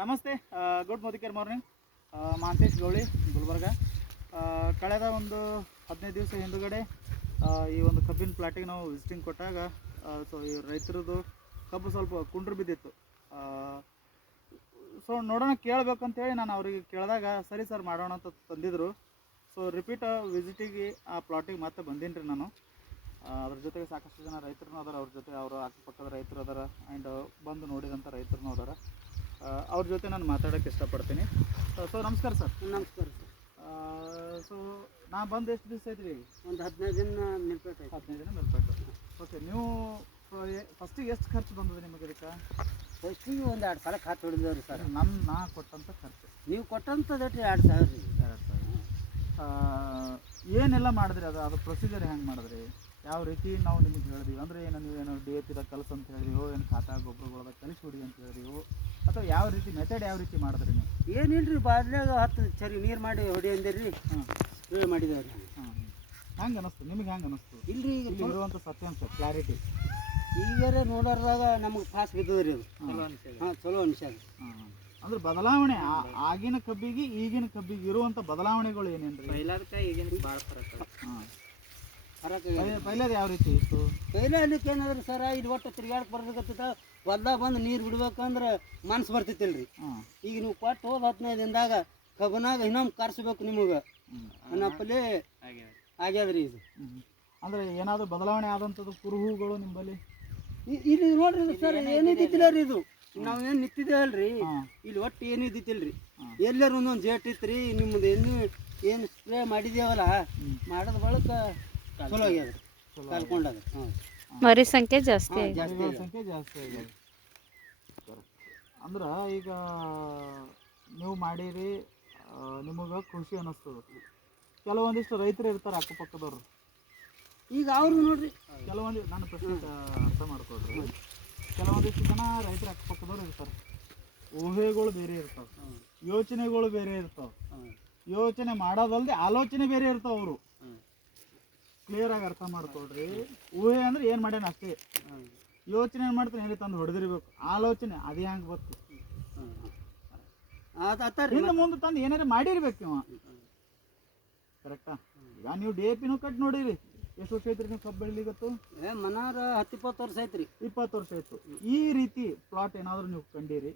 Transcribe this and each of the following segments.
ನಮಸ್ತೆ good Modicare morning. Mantesh ಗೌಳಿ, ಗುಲ್ಬರ್ಗ. ಕಳೆದ ಒಂದು ಹದಿನೈದು ದಿವಸ ಹಿಂದುಗಡೆ ಈ ಒಂದು ಕಬ್ಬಿನ ಪ್ಲಾಟಿಗೆ ನಾವು ವಿಸಿಟಿಂಗ್ ಕೊಟ್ಟಾಗ ಸೊ ಈ ರೈತರದ್ದು ಕಬ್ಬು ಸ್ವಲ್ಪ ಕುಂಡ್ರು ಬಿದ್ದಿತ್ತು. ಸೊ ನೋಡೋಣ ಕೇಳಬೇಕಂತೇಳಿ ನಾನು ಅವ್ರಿಗೆ ಕೇಳಿದಾಗ, ಸರಿ ಸರ್ ಮಾಡೋಣ ಅಂತ ತಂದಿದ್ರು. ಸೊ ರಿಪೀಟ್ ವಿಸಿಟಿಗೆ ಆ ಪ್ಲಾಟಿಗೆ ಮತ್ತೆ ಬಂದೀನಿ ರೀ ನಾನು ಅದ್ರ ಜೊತೆಗೆ ಸಾಕಷ್ಟು ಜನ ರೈತರು ಅದಾರ, ಅವ್ರ ಜೊತೆ ಅವರ ಅಕ್ಕಪಕ್ಕದ ರೈತರು ಅದಾರ ಆ್ಯಂಡ್ ಬಂದು ನೋಡಿದಂಥ ರೈತರು ಅದಾರ. ಅವ್ರ ಜೊತೆ ನಾನು ಮಾತಾಡೋಕ್ಕೆ ಇಷ್ಟಪಡ್ತೀನಿ. ಸೊ ನಮಸ್ಕಾರ ಸರ್. ನಮಸ್ಕಾರ ಸರ್. ಸೊ ನಾ ಬಂದು ಎಷ್ಟು ದಿವಸ ಐತ್ರಿ ಒಂದು ಹದಿನೈದು ದಿನ ನಿಲ್ಪೇಟ್ ಹದಿನೈದು ದಿನ ಮೇಲ್ಪಟ್ಟು ಓಕೆ ನೀವು ಫಸ್ಟಿಗೆ ಎಷ್ಟು ಖರ್ಚು ಬಂದದ ನಿಮಗೆ ಇದಕ್ಕೆ? ಫಸ್ಟಿಗೆ ಒಂದು ಎರಡು ಸಲ ಖಾತೆ ಹೊಡೆದವ್ರಿ ಸರ್. ನಮ್ಮ ನಾ ಕೊಟ್ಟಂಥ ಖರ್ಚು. ನೀವು ಕೊಟ್ಟಂಥದ್ದು ಎರಡು ಸಾವಿರ ರೀ. ಎರಡು ಸಾವಿರ. ಏನೆಲ್ಲ ಮಾಡಿದ್ರಿ ಅದು ಅದು ಪ್ರೊಸೀಜರ್ ಹೆಂಗೆ ಮಾಡಿದ್ರಿ? ಯಾವ ರೀತಿ ನಾವು ನಿಮಗೆ ಹೇಳಿದೀವಿ? ಅಂದರೆ ಏನು ನೀವೇನು ಡಿ ಎ ಪಿದಾಗ ಕಲಸು ಅಂತ ಹೇಳಿದೀವೋ ಏನು ಖಾತಾ ಗೊಬ್ಬರಗಳದ ಕಲಿಸ್ಬಿಡಿ ಹೊಡಿ ಅಂತ ಹೇಳಿದೀವೋ ಅಥವಾ ಯಾವ ರೀತಿ ಮೆಥಡ್ ಯಾವ ರೀತಿ ಮಾಡಿದ್ರಿ ನೀವು? ಏನಿಲ್ರಿ ಬಾದ್ಲ್ಯಾಗ ಹತ್ತು ಸರಿ ನೀರು ಮಾಡಿ ಹೊಡಿ ಅಂದಿರಿ ಹಾಂ. ಮಾಡಿದೆ ರೀ ಹಾಂ. ಹ್ಯಾಂಗೆ ಅನಿಸ್ತು? ನಿಮಗೆ ಹೆಂಗೆ ಅನಿಸ್ತು? ಇಲ್ರಿ ಈಗ ಇಲ್ಲಿ ಇರುವಂಥ ಸತ್ಯಾಂಶ ಕ್ಲಾರಿಟಿ ಈಗಾರ ನೋಡೋರ್ದಾಗ ನಮಗೆ ಫಾಸ್ಟ್ ಬಿದ್ದದ್ರಿ ಅದು. ಚಲೋ ಹಾಂ ಚಲೋ ಅನ್ಸ್ಯಾದ. ಹಾಂ. ಅಂದ್ರೆ ಬದಲಾವಣೆ ಆಗಿನ ಕಬ್ಬಿಗೆ ಈಗಿನ ಕಬ್ಬಿಗೆ ಇರುವಂಥ ಬದಲಾವಣೆಗಳು ಏನೇನ್ರಿ? ಪೈಲಾದಕ್ಕೆ ಈಗಿನ ಭಾಳ ಫರಕ್ ಹಾಂ. ಪೈಲದ ಯಾವ ರೀತಿ ಇತ್ತು? ಪೈಲ ಅನ್ನಕ್ಕೆ ಏನಾದ್ರಿ ಸರ ಇದು ಒಟ್ಟು ತಿರ್ಗಾಡಕ್ಕೆ ಬರ್ಬೇಕತ್ತ ಹೊಲ್ದಾಗ ಬಂದು ನೀರು ಬಿಡ್ಬೇಕಂದ್ರೆ ಮನ್ಸು ಬರ್ತಿತ್ತಿಲ್ರಿ. ಈಗ ನೀವು ಕೊಟ್ಟು ಹೋದ ಹದಿನೈದು ದಿನದಾಗ ಕಬನಾಗ ಇನ್ನೊಮ್ಮೆ ಕರ್ಸ್ಬೇಕು ನಿಮಗೆ. ಅನ್ನಪ್ಪಲೆ ಆಗ್ಯಾದ್ರಿ. ಇದು. ಅಂದ್ರೆ ಏನಾದರೂ ಬದಲಾವಣೆ ಆದಂಥದ್ದು ಕುರುಹುಗಳು ನಿಮ್ಮಲ್ಲಿ? ಇಲ್ಲಿ ನೋಡ್ರಿ ಸರ್ ಏನು ಇದ್ದಿತ್ತಿಲ್ಲ ರೀ ಇದು? ನಾವೇನು ನಿಂತಿದ್ದೇವಲ್ರಿ ಹಾಂ. ಇಲ್ಲಿ ಒಟ್ಟು ಏನು ಇದ್ದಿತ್ತಿಲ್ರಿ. ಎಲ್ಲರೂ ಒಂದೊಂದು ಜೇಟ್ ಇತ್ರಿ ನಿಮ್ಮದು ಏನು ಏನು ಸ್ಪ್ರೇ ಮಾಡಿದೇವಲ್ಲ. ಮಾಡಿದ ಬಳಿಕ ಚಲೋ ಕಲ್ಕೊಂಡದ. ಹಾಂ ಮರಿ ಸಂಖ್ಯೆ ಜಾಸ್ತಿ ಅಂದ್ರ ಆಗಿದೆ. ಜಾಸ್ತಿ ಮರಿಗಳ ಆಗ್ಯದ. ಸಂಖ್ಯೆ ಜಾಸ್ತಿ ಆಗಿದೆ. ಅಂದ್ರೆ ಈಗ ನೀವು ಮಾಡಿರಿ ನಿಮಗೆ ಖುಷಿ ಅನಿಸ್ತದ. ಕೆಲವೊಂದಿಷ್ಟು ರೈತರು ಇರ್ತಾರೆ ಅಕ್ಕಪಕ್ಕದವ್ರು. ಈಗ ಅವ್ರು ನೋಡ್ರಿ. ಕೆಲವೊಂದು ನನ್ನ ಪ್ರಶ್ನೆ ಅರ್ಥ ಮಾಡ್ಕೊಳ್ರಿ. ಕೆಲವೊಂದಿಷ್ಟು ಜನ ರೈತರ ಅಕ್ಕಪಕ್ಕದವ್ರು ಇರ್ತಾರೆ. ಊಹೆಗಳು ಬೇರೆ ಇರ್ತಾವ. ಯೋಚನೆಗಳು ಬೇರೆ ಇರ್ತಾವ. ಯೋಚನೆ ಮಾಡೋದಲ್ದೆ ಆಲೋಚನೆ ಬೇರೆ ಇರ್ತಾವ ಅವರು. ಕ್ಲಿಯರ್ ಆಗಿ ಅರ್ಥ ಮಾಡ್ಕೊಳ್ರಿ. ಊಹೆ ಅಂದ್ರೆ ಏನು ಮಾಡ್ಯಾನ ಅಷ್ಟೇ ಯೋಚನೆ ಏನು ಮಾಡ್ತಾನೆ? ಹೇಳಿ ತಂದು ಹೊಡೆದಿರ್ಬೇಕು? ಆಲೋಚನೆ ಅದೇ ಹೆಂಗೆ ಗೊತ್ತು? ಹಿಂದೆ ಮುಂದೆ ತಂದು ಏನಾರ ಮಾಡಿರ್ಬೇಕು ಇವ. ಕರೆಕ್ಟಾ ಈಗ ನೀವು ಡಿ ಎ ಪಿನೂ ಕಟ್ ನೋಡಿರಿ. ಎಷ್ಟು ವರ್ಷ ಐತ್ರಿ ನೀವು ಕಬ್ಬು ಬೆಳಿಲಿಗತ್ತು ಏ ಮನಾರ ಹತ್ತು ಇಪ್ಪತ್ತು ವರ್ಷ ಐತ್ರಿ. ಇಪ್ಪತ್ತು ವರ್ಷ ಆಯ್ತು. ಈ ರೀತಿ ಪ್ಲಾಟ್ ಏನಾದರೂ ನೀವು ಕಂಡೀರಿ?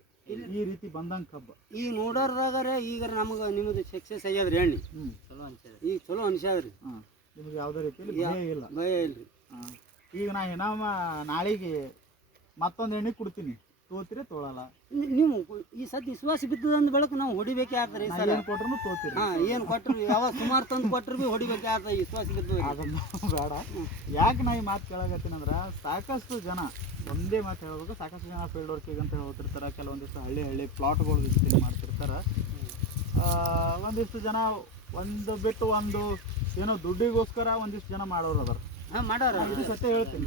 ಈ ರೀತಿ ಬಂದಂಗೆ ಕಬ್ಬು. ಈಗ ನೋಡೋರ್ದಾಗಾರೆ ಈಗ ನಮಗೆ ನಿಮ್ಮದು ಸಕ್ಸಸ್ ಆಗ್ಯದ್ರಿ ಹೇಳಿ. ಹ್ಞೂ ಚಲೋ ಅನ್ಸ್ಯಾದ ಈಗ ಚಲೋ ಅನ್ಸ್ಯಾದ್ರಿ. ಹಾಂ ನಿಮ್ಗೆ ಯಾವುದೇ ರೀತಿಯಲ್ಲಿ ಭಯ ಇಲ್ಲ. ಭಯ ಇಲ್ರಿ ಈಗ ನಾ ಏನಮ್ಮ ನಾಳೆಗೆ ಮತ್ತೊಂದು ಎಣ್ಣೆ ಕೊಡ್ತೀನಿ. ತೋತಿರಿ ತೋಳಲ್ಲ. ನೀವು ಈ ಸತಿ ವಿಶ್ವಾಸ ಬಿದ್ದದಂದ ಬೆಳಕು ನಾವು ಹೊಡಿಬೇಕೆ ಆಗ್ತದೆ ಈ ಸಲ. ಏನು ಕೊಟ್ರು ತೋತಿರಿ. ಹಾ ಏನು ಕೊಟ್ಟರು ಯಾವ ಸುಮಾರು ತಂದು ಕೊಟ್ಟರು ಭೀ ಹೊಡಿಬೇಕೆ ಆಗ್ತದೆ ವಿಶ್ವಾಸ ಬಿದ್ದು ಅದನ್ನು ಬೇಡ. ಯಾಕೆ ನಾ ಈ ಮಾತು ಕೇಳಾಗತ್ತೀನಿ ಅಂದ್ರೆ ಸಾಕಷ್ಟು ಜನ ಒಂದೇ ಮಾತು ಹೇಳ್ಬೇಕು. ಸಾಕಷ್ಟು ಜನ ಫೀಲ್ಡ್ ವರ್ಕಿಗೆ ಅಂತ ಹೇಳ್ತಿರ್ತಾರೆ. ಹೋಗ್ತಿರ್ತಾರೆ ಕೆಲವೊಂದಿಷ್ಟು ಹಳ್ಳಿ ಹಳ್ಳಿ ಪ್ಲಾಟ್ಗಳು ವಿಸಿಟಿಂಗ್ ಮಾಡ್ತಿರ್ತಾರೆ. ಒಂದಿಷ್ಟು ಜನ ಒಂದು ಬಿಟ್ಟು ಒಂದು ಏನೋ ದುಡ್ಡಿಗೋಸ್ಕರ ಒಂದಿಷ್ಟು ಜನ ಮಾಡೋರು ಅದಾರ. ಹಾಂ ಮಾಡೋರು ಇದು ಸತ್ಯ ಹೇಳ್ತೀನಿ.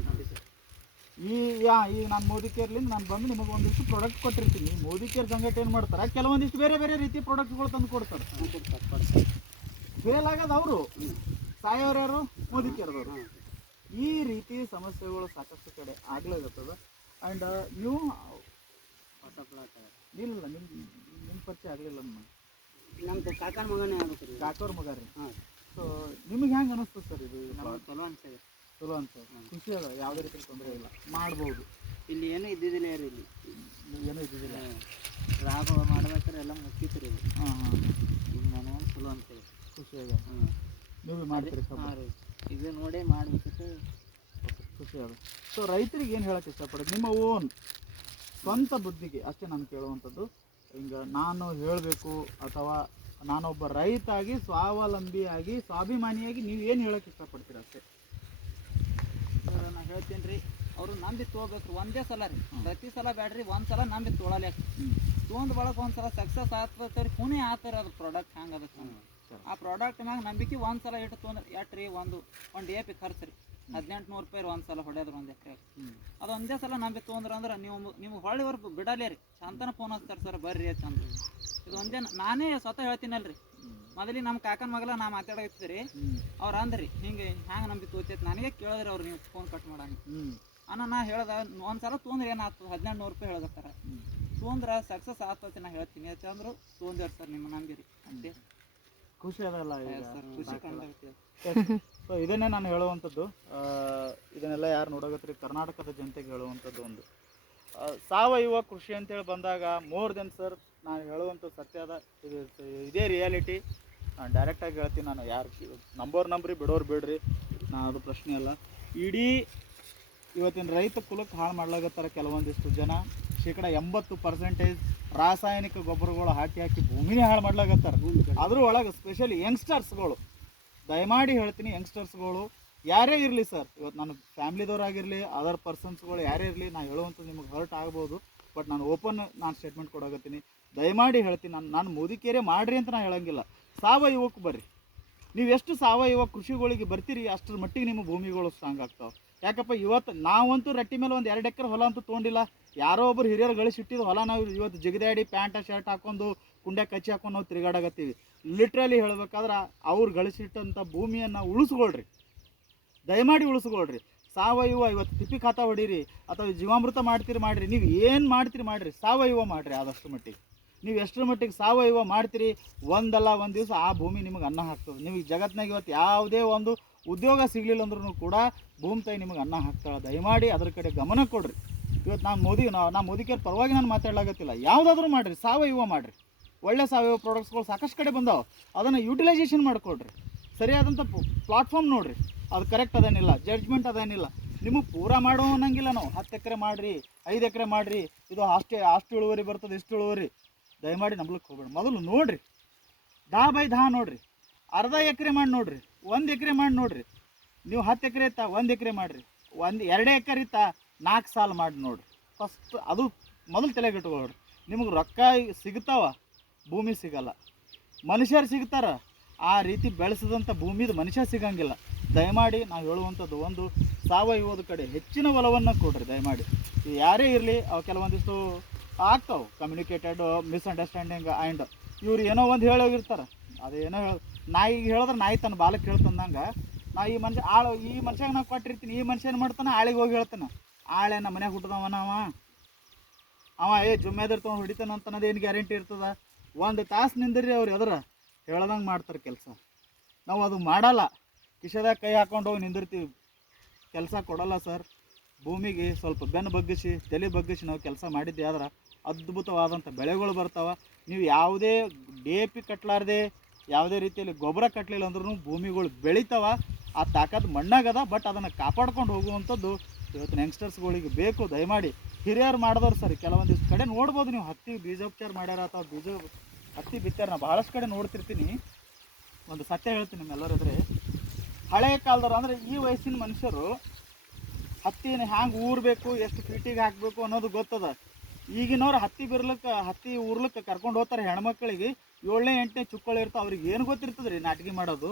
ಈ ಯಾ ಈಗ ನಾನು ಮೋದಿ ಕೇರ್ಲಿಂದ ನಾನು ಬಂದು ನಿಮಗೆ ಒಂದಿಷ್ಟು ಪ್ರಾಡಕ್ಟ್ ಕೊಟ್ಟಿರ್ತೀನಿ. ಮೋದಿ ಕೇರ್ ಸಂಘಟನೆ ಏನು ಮಾಡ್ತಾರೆ? ಕೆಲವೊಂದಿಷ್ಟು ಬೇರೆ ಬೇರೆ ರೀತಿ ಪ್ರಾಡಕ್ಟ್ಗಳು ತಂದು ಕೊಡ್ತಾರೆ. ಫೇಲ್ ಆಗೋದು ಅವರು. ಸಾಯೋರು ಯಾರು? ಮೋದಿ ಕೇರ್ದವರು ಈ ರೀತಿ ಸಮಸ್ಯೆಗಳು ಸಾಕಷ್ಟು ಕಡೆ ಆಗ್ಲಾಗತ್ತದ ಆ್ಯಂಡ್ ನೀವು ಇಲ್ಲ ನಿಮ್ಮ ನಿಮ್ಮ ಪರಿಚಯ ಆಗಲಿಲ್ಲ ನಮ್ಮ ನಮ್ದು ಕಾಕನ ಮಗನೇ ಕಾಕೋರ್ ಮಗ ರೀ. ಹಾಂ. ಸೊ ನಿಮಗೆ ಹೆಂಗೆ ಅನಿಸ್ತದೆ ಸರ್ ಇದು? ನಮ್ಗೆ ಚಲೋ ಅನ್ಸದೆ ಚಲೋ ಅಂತ ಖುಷಿ ಅದ ಯಾವುದೇ ರೀತಿ ತೊಂದರೆ ಇಲ್ಲ. ಮಾಡ್ಬೋದು. ಇಲ್ಲಿ ಏನೂ ಇದ್ದಿದ್ದಿಲ್ಲ ರೀ ಇಲ್ಲಿ. ಏನೂ ಇದ್ದಿದ್ದಿಲ್ಲ. ಲಾಭ ಮಾಡ್ಬೇಕಾದ್ರೆ ಎಲ್ಲ ಮುಚ್ಚಿತ್ತು ರೀ ಹಾಂ ಹಾಂ ಈಗ ನಾನು ಚಲೋ ಅಂತೇಳಿ ಖುಷಿ ಅದ ಹ್ಞೂ ನೀವು ಮಾಡಿದ್ರಿ ಹಾಂ ರೀ. ಇದು ನೋಡಿ ಮಾಡ್ಬೇಕಿತ್ತು. ಖುಷಿ ಅದ ಸೊ ರೈತರಿಗೆ ಏನು ಹೇಳಕ್ಕೆ ಇಷ್ಟಪಡೋದು? ನಿಮ್ಮ ಓನ್ ಸ್ವಂತ ಬುದ್ಧಿಗೆ ಅಷ್ಟೇ ನಾನು ಕೇಳುವಂಥದ್ದು. ಹಿಂಗೆ ನಾನು ಹೇಳಬೇಕು ಅಥವಾ ನಾನೊಬ್ಬ ರೈತಾಗಿ ಸ್ವಾವಲಂಬಿಯಾಗಿ ಸ್ವಾಭಿಮಾನಿಯಾಗಿ ನೀವು ಏನು ಹೇಳೋಕೆ ಇಷ್ಟಪಡ್ತೀರ ಅಷ್ಟೇ? ಸರ್ ನಾ ಹೇಳ್ತೀನಿ ರೀ ಅವರು ನಂಬಿ ತೊಗೋಬೇಕು ಒಂದೇ ಸಲ ರೀ. ಪ್ರತಿ ಸಲ ಬ್ಯಾಡ್ರಿ ಒಂದು ಸಲ ನಂಬಿ ತೊಗೊಳಲೆ ತೊಗೊಂಡ್ ಬಳಕ ಒಂದು ಸಲ ಸಕ್ಸಸ್ ಆಗ್ತದೆ ರೀ ಪುಣೆ ಆತರ ಅದು ಪ್ರಾಡಕ್ಟ್ ಹಂಗೆ ಅದಕ್ಕೆ ಆ ಪ್ರಾಡಕ್ಟ್ ಮ್ಯಾಗ ನಂಬಿಕೆ ಒಂದು ಸಲ ಇಟ್ಟು ತೊಗೊಂಡ್ರೆ ಎಟ್ ರೀ ಒಂದು ಒಂದು ಎ ಪಿ ಖರ್ಚು ರೀ. ಹದಿನೆಂಟು ನೂರು ರೂಪಾಯಿ ಒಂದು ಸಲ ಹೊಡೆಯೋದು ಒಂದು ಎಕರೆ. ಅದು ಒಂದೇ ಸಲ ನಂಬಿ ತೊಗೊಂಡ್ರೆ ಅಂದ್ರೆ ನೀವು ನಿಮ್ಗೆ ಹೊಳ್ಳಿವರೆಗೂ ಬಿಡಲೇ ರೀ. ಚಂತನ ಫೋನ್ ಹಚ್ತಾರೆ ಸರ್ ಬರ್ರಿ ಅಂತ. ಇದು ಒಂದೇ ನಾನೇ ಸ್ವತಃ ಹೇಳ್ತೀನಲ್ರಿ. ಮೊದಲಿಗೆ ನಮ್ಮ ಕಾಕನ ಮಗಲ ನಾ ಮಾತಾಡಕತ್ತೀರಿ ರೀ. ಅವ್ರು ಅಂದ್ರಿ ಹಿಂಗೆ ಹ್ಯಾಂಗ ನಂಬಿ ತೋತೈತೆ ನನಗೆ ಕೇಳಿದ್ರಿ ಅವ್ರು ನೀವು ಫೋನ್ ಕಟ್ ಮಾಡಂಗ. ಅನ್ನ ನಾ ಹೇಳ್ದ ಒಂದ್ಸಲ ತೊಂದ್ರೆ ಏನಾಯ್ತು ಹದಿನೆಂಟು ನೂರು ರೂಪಾಯಿ ಹೇಳಕತ್ತಾರ ಹ್ಞೂ ತೊಂದ್ರ ಸಕ್ಸಸ್ ಆಗ್ತದೆ ನಾ ಹೇಳ್ತೀನಿ. ಯಾಕಂದ್ರು ತೊಂದ್ರೆ ಸರ್ ನಿಮ್ಮ ನಂಬಿರಿ. ಅಂತೆ ಖುಷಿ ಅದಲ್ಲ ಖುಷಿ ಸೊ ಇದನ್ನೇ ನಾನು ಹೇಳುವಂಥದ್ದು. ಇದನ್ನೆಲ್ಲ ಯಾರು ನೋಡೋಗತ್ರಿ ಕರ್ನಾಟಕದ ಜನತೆಗೆ ಹೇಳುವಂಥದ್ದು ಒಂದು. ಸಾವಯವ ಕೃಷಿ ಅಂತೇಳಿ ಬಂದಾಗ ಮೋರ್ ದೆನ್ ಸರ್ ನಾನು ಹೇಳುವಂಥ ಸತ್ಯ ಅದ. ಇದು ಇದೇ ರಿಯಾಲಿಟಿ ನಾನು ಡೈರೆಕ್ಟಾಗಿ ಹೇಳ್ತೀನಿ ನಾನು ಯಾರು ನಂಬೋರು ನಂಬ್ರಿ, ಬಿಡೋರು ಬಿಡ್ರಿ. ನಾನು ಅದು ಪ್ರಶ್ನೆ ಅಲ್ಲ. ಇಡೀ ಇವತ್ತಿನ ರೈತ ಕುಲಕ್ಕೆ ಹಾಳು ಮಾಡ್ಲಾಗತ್ತಾರ ಕೆಲವೊಂದಿಷ್ಟು ಜನ. ಶೇಕಡ ಎಂಬತ್ತು ಪರ್ಸೆಂಟೇಜ್ ರಾಸಾಯನಿಕ ಗೊಬ್ಬರಗಳು ಹಾಕಿ ಹಾಕಿ ಭೂಮಿನೇ ಹಾಳು ಮಾಡ್ಲಾಗತ್ತಾರ ಅದ್ರ ಒಳಗೆ ಸ್ಪೆಷಲಿ ಯಂಗ್ಸ್ಟರ್ಸ್ಗಳು ದಯಮಾಡಿ ಹೇಳ್ತೀನಿ ಯಂಗ್ಸ್ಟರ್ಸ್ಗಳು ಯಾರೇ ಇರಲಿ ಸರ್ ಇವತ್ತು ನನ್ನ ಫ್ಯಾಮ್ಲಿದವ್ರಾಗಿರಲಿ ಅದರ್ ಪರ್ಸನ್ಸ್ಗಳು ಯಾರೇ ಇರಲಿ ನಾನು ಹೇಳುವಂಥದ್ದು ನಿಮಗೆ ಹರ್ಟ್ ಆಗ್ಬೋದು. ಬಟ್ ನಾನು ಓಪನ್ ನಾನು ಸ್ಟೇಟ್ಮೆಂಟ್ ಕೊಡೋಗತ್ತೀನಿ ದಯಮಾಡಿ ಹೇಳ್ತೀನಿ, ನಾನು ನಾನು ಮೋದಿಕೇರೆ ಮಾಡ್ರಿ ಅಂತ ನಾನು ಹೇಳಂಗಿಲ್ಲ. ಸಾವಯವಕ್ಕೆ ಬರ್ರಿ. ನೀವು ಎಷ್ಟು ಸಾವಯವ ಕೃಷಿಗಳಿಗೆ ಬರ್ತೀರಿ, ಅಷ್ಟರ ಮಟ್ಟಿಗೆ ನಿಮ್ಮ ಭೂಮಿಗಳು ಸ್ಟ್ರಾಂಗ್ ಆಗ್ತಾವೆ. ಯಾಕಪ್ಪ, ಇವತ್ತು ನಾವಂತೂ ರಟ್ಟಿ ಮೇಲೆ ಒಂದು ಎರಡು ಎಕರೆ ಹೊಲ ಅಂತೂ ತೊಗೊಂಡಿಲ್ಲ. ಯಾರೋ ಒಬ್ರು ಹಿರಿಯರು ಗಳಿಸಿಟ್ಟಿದ್ದು ಹೊಲ ನಾವು ಇವತ್ತು ಜಿಗದಾಡಿ ಪ್ಯಾಂಟ, ಶರ್ಟ್ ಹಾಕೊಂಡು ಕುಂಡೆ ಕಚ್ಚಿ ಹಾಕೊಂಡು ನಾವು ತಿರುಗಾಡಕತ್ತೀವಿ. ಲಿಟ್ರಲಿ ಹೇಳ್ಬೇಕಾದ್ರೆ ಅವ್ರು ಗಳಿಸಿಟ್ಟಂಥ ಭೂಮಿಯನ್ನು ಉಳಿಸ್ಕೊಳ್ರಿ. ದಯಮಾಡಿ ಉಳಿಸ್ಕೊಳ್ರಿ. ಸಾವಯವ ಇವತ್ತು ತಿಪ್ಪಿ ಖಾತಾ ಹೊಡೀರಿ, ಅಥವಾ ಜೀವಾಮೃತ ಮಾಡ್ತೀರಿ, ಮಾಡಿರಿ. ನೀವು ಏನು ಮಾಡ್ತೀರಿ, ಮಾಡಿರಿ. ಸಾವಯವ ಮಾಡಿರಿ ಆದಷ್ಟು ಮಟ್ಟಿಗೆ. ನೀವು ಎಷ್ಟರ ಮಟ್ಟಿಗೆ ಸಾವಯವ ಮಾಡ್ತೀರಿ? ಒಂದಲ್ಲ ಒಂದು ದಿವಸ ಆ ಭೂಮಿ ನಿಮಗೆ ಅನ್ನ ಹಾಕ್ತದೆ. ನಿಮಗೆ ಜಗತ್ತಿನಾಗ ಇವತ್ತು ಯಾವುದೇ ಒಂದು ಉದ್ಯೋಗ ಸಿಗಲಿಲ್ಲ ಅಂದ್ರೂ ಕೂಡ ಭೂಮಿ ತಾಯಿ ನಿಮಗೆ ಅನ್ನ ಹಾಕ್ತಾಳೆ. ದಯಮಾಡಿ ಅದ್ರ ಕಡೆ ಗಮನ ಕೊಡ್ರಿ. ಇವತ್ತು ನಾನು ಮೋದಿ, ನಾ ನಾ ಮೋದಿಕೇರ್ ಪರವಾಗಿ ನಾನು ಮಾತಾಡ್ಲಾಗತ್ತಿಲ್ಲ. ಯಾವುದಾದ್ರೂ ಮಾಡಿರಿ, ಸಾವಯವ ಮಾಡಿರಿ. ಒಳ್ಳೆ ಸಾವಯವ ಪ್ರಾಡಕ್ಟ್ಸ್ಗಳು ಸಾಕಷ್ಟು ಕಡೆ ಬಂದಾವೆ. ಅದನ್ನು ಯುಟಿಲೈಸೇಷನ್ ಮಾಡಿಕೊಡ್ರಿ. ಸರಿಯಾದಂಥ ಪ್ಲಾಟ್ಫಾರ್ಮ್ ನೋಡಿರಿ. ಅದು ಕರೆಕ್ಟ್ ಅದೇನಿಲ್ಲ ಜಡ್ಜ್ಮೆಂಟ್ ಅದೇನಿಲ್ಲ. ನಿಮಗೆ ಪೂರ ಮಾಡೋ ಅನ್ನಂಗಿಲ್ಲ ನಾವು. ಹತ್ತು ಎಕರೆ ಮಾಡಿರಿ, ಐದು ಎಕರೆ ಮಾಡಿರಿ. ಇದು ಅಷ್ಟೇ, ಅಷ್ಟು ಇಳುವರಿ ಬರ್ತದೆ, ಇಷ್ಟು ಇಳುವರಿ. ದಯಮಾಡಿ ನಂಬ್ಲಿಕ್ಕೆ ಹೋಗ್ಬೇಡಿ. ಮೊದಲು ನೋಡ್ರಿ. ದಾ ಬೈ ದಾ ನೋಡ್ರಿ. ಅರ್ಧ ಎಕರೆ ಮಾಡಿ ನೋಡ್ರಿ. ಒಂದು ಎಕರೆ ಮಾಡಿ ನೋಡ್ರಿ. ನೀವು ಹತ್ತು ಎಕರೆ ಇತ್ತ, ಒಂದು ಎಕರೆ ಮಾಡಿರಿ. ಒಂದು, ಎರಡು ಎಕರೆ ಇತ್ತ ನಾಲ್ಕು ಸಾಲ ಮಾಡಿ ನೋಡ್ರಿ. ಫಸ್ಟ್ ಅದು ಮೊದಲು ತಲೆಗೆ ಇಟ್ಕೊಳ್ರಿ. ನಿಮಗೆ ರೊಕ್ಕ ಸಿಗ್ತಾವ, ಭೂಮಿ ಸಿಗಲ್ಲ. ಮನುಷ್ಯರು ಸಿಗ್ತಾರ, ಆ ರೀತಿ ಬೆಳೆಸಿದಂಥ ಭೂಮಿದು ಮನುಷ್ಯ ಸಿಗಂಗಿಲ್ಲ. ದಯಮಾಡಿ ನಾವು ಹೇಳುವಂಥದ್ದು ಒಂದು ಸಾವಯವದ ಕಡೆ ಹೆಚ್ಚಿನ ಒಲವನ್ನು ಕೊಡ್ರಿ ದಯಮಾಡಿ. ಯಾರೇ ಇರಲಿ, ಅವು ಕೆಲವೊಂದಿಷ್ಟು ಆಗ್ತಾವೆ ಕಮ್ಯುನಿಕೇಟೆಡ್ ಮಿಸ್ಅಂಡರ್ಸ್ಟ್ಯಾಂಡಿಂಗ್ ಆ್ಯಂಡ್ ಇವ್ರು ಏನೋ ಒಂದು ಹೇಳೋಗಿರ್ತಾರೆ. ಅದೇನೋ ಹೇಳ ನಾಯಿಗೆ ಹೇಳಿದ್ರೆ ನಾಯಿ ತನ್ನ ಬಾಲಕ್ಕೆ ಹೇಳ್ತಂದಂಗೆ, ನಾ ಈ ಮನುಷ್ಯ ಆಳು, ಈ ಮನುಷ್ಯಾಗ ನಾವು ಕೊಟ್ಟಿರ್ತೀನಿ, ಈ ಮನುಷ್ಯ ಏನು ಮಾಡ್ತಾನೆ, ಆಳಿಗೆ ಹೋಗಿ ಹೇಳ್ತಾನೆ. ಆಳೆ ನಮ್ಮ ಮನ್ಯಾಗ ಹುಟ್ಟದವನ ಅವ? ಅವ, ಏ ಜುಮ್ಮೆದಾರ್ ತೊಗೊಂಡು ಹೊಡಿತಾನ ಅಂತ ಏನು ಗ್ಯಾರಂಟಿ ಇರ್ತದ? ಒಂದು ತಾಸು ನಿಂದಿರಿ ಅವ್ರು ಎದ್ರ, ಹೇಳ್ದಂಗೆ ಮಾಡ್ತಾರೆ ಕೆಲಸ. ನಾವು ಅದು ಮಾಡಲ್ಲ. ಕಿಶದಾಗ ಕೈ ಹಾಕೊಂಡು ಹೋಗಿ ನಿಂದಿರ್ತೀವಿ. ಕೆಲಸ ಕೊಡಲ್ಲ ಸರ್. ಭೂಮಿಗೆ ಸ್ವಲ್ಪ ಬೆನ್ನು ಬಗ್ಗಿಸಿ, ತಲೆ ಬಗ್ಗಿಸಿ ನಾವು ಕೆಲಸ ಮಾಡಿದ್ದೆ ಆದ್ರೆ ಅದ್ಭುತವಾದಂಥ ಬೆಳೆಗಳು ಬರ್ತಾವೆ. ನೀವು ಯಾವುದೇ ಡಿ ಎ ಪಿ ಕಟ್ಲಾರ್ದೆ, ಯಾವುದೇ ರೀತಿಯಲ್ಲಿ ಗೊಬ್ಬರ ಕಟ್ಟಲಿಲ್ಲ ಅಂದ್ರೂ ಭೂಮಿಗಳು ಬೆಳಿತಾವ. ಆ ತಾಕತ್ತು ಮಣ್ಣಾಗದ, ಬಟ್ ಅದನ್ನು ಕಾಪಾಡ್ಕೊಂಡು ಹೋಗುವಂಥದ್ದು ಇವತ್ತಿನ ಯಂಗ್ಸ್ಟರ್ಸ್ಗಳಿಗೆ ಬೇಕು. ದಯಮಾಡಿ ಹಿರಿಯರು ಮಾಡಿದವ್ರು ಸರಿ. ಕೆಲವೊಂದಿಷ್ಟು ಕಡೆ ನೋಡ್ಬೋದು ನೀವು. ಹತ್ತಿ ಬೀಜೋಪಚಾರ ಮಾಡ್ಯಾರ ಅಥವಾ ಬೀಜ ಹತ್ತಿ ಬಿತ್ತಾರ. ನಾ ಭಾಳಷ್ಟು ಕಡೆ ನೋಡ್ತಿರ್ತೀನಿ. ಒಂದು ಸತ್ಯ ಹೇಳ್ತೀನಿ ನಿಮ್ಮೆಲ್ಲರಿದ್ರೆ ಹಳೆಯ ಕಾಲದವ್ರು ಅಂದರೆ ಈ ವಯಸ್ಸಿನ ಮನುಷ್ಯರು ಹತ್ತಿನ ಹ್ಯಾಂಗೆ ಊರಬೇಕು, ಎಷ್ಟು ಫೀಟಿಗೆ ಹಾಕಬೇಕು ಅನ್ನೋದು ಗೊತ್ತದ. ಈಗಿನವ್ರು ಹತ್ತಿ ಬಿರ್ಲಕ್ಕೆ, ಹತ್ತಿ ಊರ್ಲಕ್ಕೆ ಕರ್ಕೊಂಡು ಹೋಗ್ತಾರೆ ಹೆಣ್ಮಕ್ಳಿಗೆ. ಏಳನೇ, ಎಂಟನೇ ಚುಕ್ಕಳು ಇರ್ತಾವೆ, ಅವ್ರಿಗೆ ಏನು ಗೊತ್ತಿರ್ತದೆ ರೀ ನಾಟಕಿ ಮಾಡೋದು?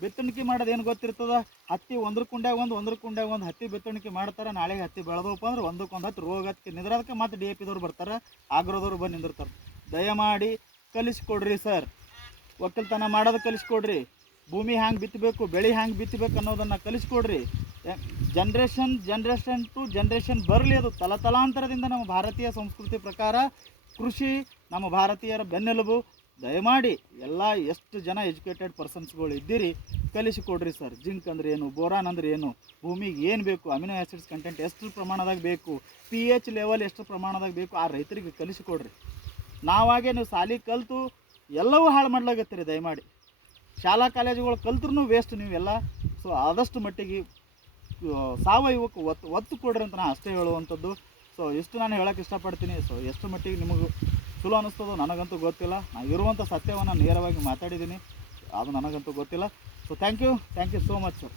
ಬಿತ್ತಣಿಕೆ ಮಾಡೋದು ಏನು ಗೊತ್ತಿರ್ತದ? ಹತ್ತಿ ಒಂದ್ರ ಕುಂಡ್ಯಾಗ ಒಂದು, ಒಂದ್ರ ಕುಂಡ್ಯಾಗ ಒಂದು ಹತ್ತಿ ಬಿತ್ತಣಿಕೆ ಮಾಡ್ತಾರೆ, ನಾಳೆಗೆ ಹತ್ತಿ ಬೆಳೆದವಪ್ಪ ಅಂದ್ರೆ ಒಂದಕ್ಕೊಂದು ಹತ್ತು ರೋಗ ಹತ್ತಿ ನಿದ್ರದಕ್ಕೆ ಮತ್ತೆ ಡಿ ಎ ಪಿದವ್ರು ಬರ್ತಾರೆ ಆಗ್ರೋದವ್ರು ಬಂದು ನಿಂದಿರ್ತಾರೆ. ದಯಮಾಡಿ ಕಲಿಸ್ಕೊಡ್ರಿ ಸರ್. ಒಕ್ಕಲ್ತನ ಮಾಡೋದು ಕಲಿಸ್ಕೊಡ್ರಿ. ಭೂಮಿ ಹ್ಯಾಂಗೆ ಬಿತ್ತಬೇಕು ಬೆಳೆ ಹ್ಯಾಂಗೆ ಬಿತ್ತಬೇಕು ಅನ್ನೋದನ್ನು ಕಲಿಸ್ಕೊಡ್ರಿ. ಜನ್ರೇಷನ್ ಜನ್ರೇಷನ್ ಟು ಜನ್ರೇಷನ್ ಬರಲಿ ಅದು ತಲತಲಾಂತರದಿಂದ ನಮ್ಮ ಭಾರತೀಯ ಸಂಸ್ಕೃತಿ ಪ್ರಕಾರ ಕೃಷಿ, ನಮ್ಮ ಭಾರತೀಯರ ಬೆನ್ನೆಲುಬು. ದಯಮಾಡಿ ಎಲ್ಲ ಎಷ್ಟು ಜನ ಎಜುಕೇಟೆಡ್ ಪರ್ಸನ್ಸ್ಗಳು ಇದ್ದೀರಿ ಕಲಿಸಿಕೊಡ್ರಿ ಸರ್ ಜಿಂಕ್ ಅಂದ್ರೆ ಏನು, ಬೋರಾನ್ ಅಂದ್ರೆ ಏನು, ಭೂಮಿಗೆ ಏನು ಬೇಕು, ಅಮಿನೋ ಆ್ಯಸಿಡ್ಸ್ ಕಂಟೆಂಟ್ ಎಷ್ಟು ಪ್ರಮಾಣದಾಗ ಬೇಕು ಪಿ ಎಚ್ ಲೆವೆಲ್ ಎಷ್ಟು ಪ್ರಮಾಣದಾಗ ಬೇಕು, ಆ ರೈತರಿಗೆ ಕಲಿಸಿಕೊಡ್ರಿ ನಾವಾಗೆ ನೀವು ಸಾಲಿ ಕಲಿತು ಎಲ್ಲವೂ ಹಾಳು ಮಾಡ್ಲಾಗತ್ತೀರಿ ದಯಮಾಡಿ. ಶಾಲಾ, ಕಾಲೇಜುಗಳು ಕಲ್ತ್ರೂ ವೇಸ್ಟ್ ನೀವೆಲ್ಲ. ಸೊ ಆದಷ್ಟು ಮಟ್ಟಿಗೆ ಸಾವಯವಕ್ಕೆ ಒತ್ತು ಒತ್ತು ಕೊಡ್ರಿ ಅಂತ ನಾನು ಅಷ್ಟೇ ಹೇಳುವಂಥದ್ದು. ಸೊ ಇಷ್ಟು ನಾನು ಹೇಳೋಕ್ಕೆ ಇಷ್ಟಪಡ್ತೀನಿ ಸೊ ಎಷ್ಟು ಮಟ್ಟಿಗೆ ನಿಮಗೆ ಚಲೋ ಅನ್ನಿಸ್ತದೋ ನನಗಂತೂ ಗೊತ್ತಿಲ್ಲ. ನಾನು ಇರುವಂಥ ಸತ್ಯವನ್ನು ನೇರವಾಗಿ ಮಾತಾಡಿದ್ದೀನಿ. ಅದು ನನಗಂತೂ ಗೊತ್ತಿಲ್ಲ. So thank you thank you so much sir